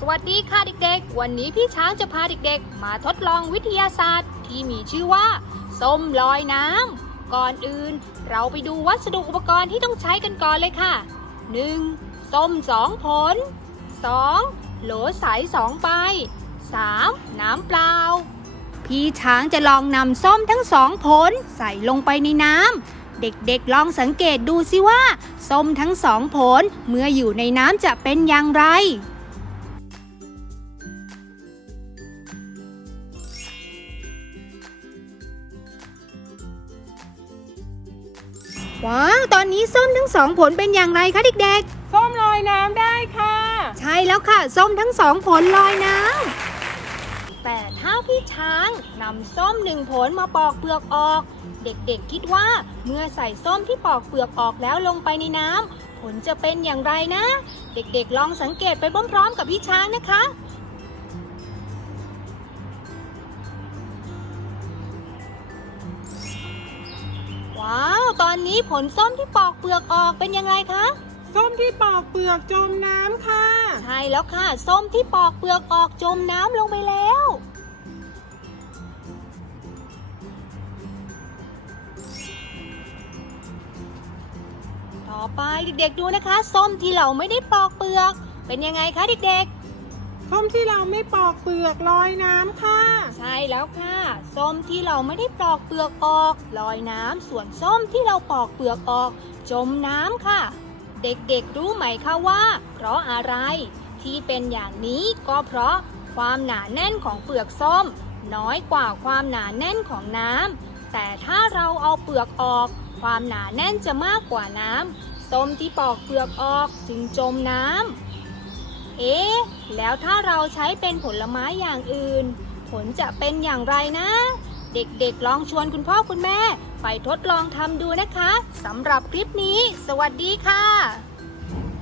สวัสดีค่ะเด็กๆ วันนี้พี่ช้างจะพาเด็กๆ มาทดลองวิทยาศาสตร์ ที่มีชื่อว่า ส้มลอยน้ำ ก่อนอื่น เราไปดูวัสดุอุปกรณ์ที่ต้องใช้กันก่อนเลยค่ะ 1. ส้มสองผล 2. โหลใสสองใบ 3. น้ำเปล่า พี่ช้างจะลองนำส้มทั้งสองผลใส่ลงไปในน้ำเด็กๆ ลองสังเกตดูสิว่า ส้มทั้งสองผลเมื่ออยู่ในน้ำจะเป็นอย่างไร ว้าวตอนนี้ส้มทั้งสองผลเป็นอย่างไรคะเด็กส้มลอยน้ำได้ค่ะ ๆ ใช่แล้วค่ะ ส้มทั้งสองผลลอยน้ำแต่ถ้าพี่ช้างนำส้มหนึ่งผลมาปอกเปลือกออก เด็กๆคิดว่าเมื่อใส่ส้มที่ปอกเปลือกออกแล้วลงไปในน้ำผลจะเป็นอย่างไรนะ เด็กๆลองสังเกตไปพร้อมๆกับพี่ช้างนะคะ ตอนนี้ผลส้มที่ปอกเปลือกออกเป็นยังไงคะ ส้มที่ปอกเปลือกจมน้ำค่ะ ใช่แล้วค่ะ ส้มที่ปอกเปลือกออกจมน้ำลงไปแล้ว ต่อไปเด็กๆดูนะคะ ส้มที่เราไม่ได้ปอกเปลือก เป็นยังไงคะเด็ก ส้มที่เราไม่ปอกเปลือกลอยน้ำค่ะ ใช่แล้วค่ะ ส้มที่เราไม่ได้ปอกเปลือกออกลอยน้ำส่วนส้มที่เราปอกเปลือกออก จมน้ำค่ะ เด็กๆรู้ไหมคะว่า เพราะอะไร ที่เป็นอย่างนี้ก็เพราะความหนาแน่นของเปลือกส้ม น้อยกว่าความหนาแน่นของน้ำแต่ถ้าเราเอาเปลือกออก ความหนาแน่นจะมากกว่าน้ำส้มที่ปอกเปลือกออกจึงจมน้ำ เอ๊ะ แล้วถ้าเราใช้เป็นผลไม้อย่างอื่น ผลจะเป็นอย่างไรนะ เด็กๆลองชวนคุณพ่อคุณแม่ ไปทดลองทำดูนะคะสำหรับคลิปนี้ สวัสดีค่ะ